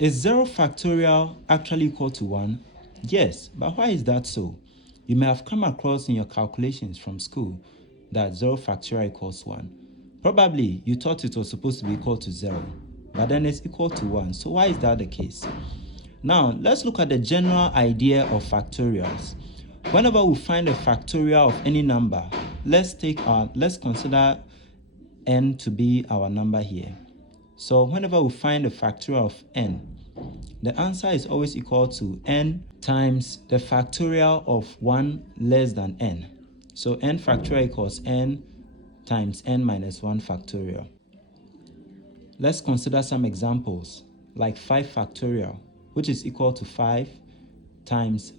Is 0 factorial actually equal to 1? Yes, but why is that so? You may have come across in your calculations from school that 0 factorial equals 1. Probably you thought it was supposed to be equal to 0, but then it's equal to 1. So why is that the case? Now, let's look at the general idea of factorials. Whenever we find a factorial of any number, let's consider n to be our number here. So whenever we find a factorial of n, the answer is always equal to n times the factorial of 1 less than n. So n factorial equals n times n minus 1 factorial. Let's consider some examples, like 5 factorial, which is equal to 5 times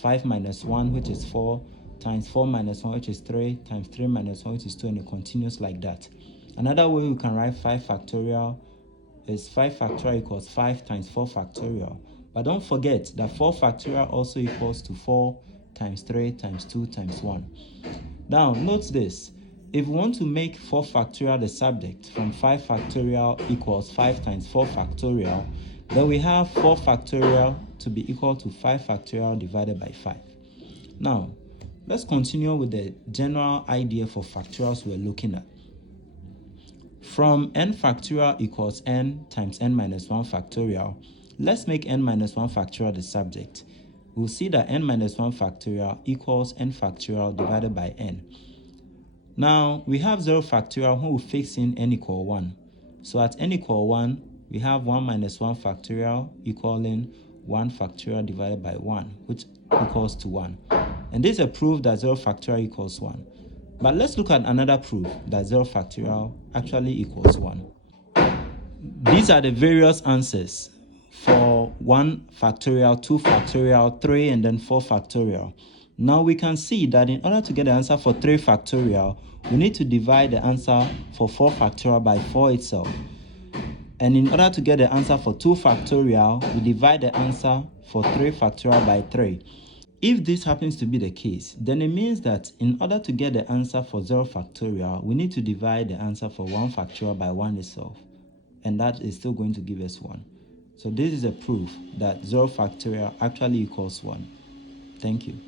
5 minus 1, which is 4, times 4 minus 1, which is 3, times 3 minus 1, which is 2, and it continues like that. Another way we can write 5 factorial is 5 factorial equals 5 times 4 factorial. But don't forget that 4 factorial also equals to 4 times 3 times 2 times 1. Now, note this. If we want to make 4 factorial the subject from 5 factorial equals 5 times 4 factorial, then we have 4 factorial to be equal to 5 factorial divided by 5. Now, let's continue with the general idea for factorials we're looking at. From n factorial equals n times n minus 1 factorial, let's make n minus 1 factorial the subject. We'll see that n minus 1 factorial equals n factorial divided by n. Now, we have 0 factorial when we fix in n equal 1. So at n equal 1, we have 1 minus 1 factorial equaling 1 factorial divided by 1, which equals to 1. And this is a proof that 0 factorial equals 1. But let's look at another proof that 0 factorial actually equals 1. These are the various answers for 1 factorial, 2 factorial, 3, and then 4 factorial. Now we can see that in order to get the answer for 3 factorial, we need to divide the answer for 4 factorial by 4 itself. And in order to get the answer for 2 factorial, we divide the answer for 3 factorial by 3. If this happens to be the case, then it means that in order to get the answer for 0 factorial, we need to divide the answer for 1 factorial by 1 itself. And that is still going to give us 1. So this is a proof that 0 factorial actually equals 1. Thank you.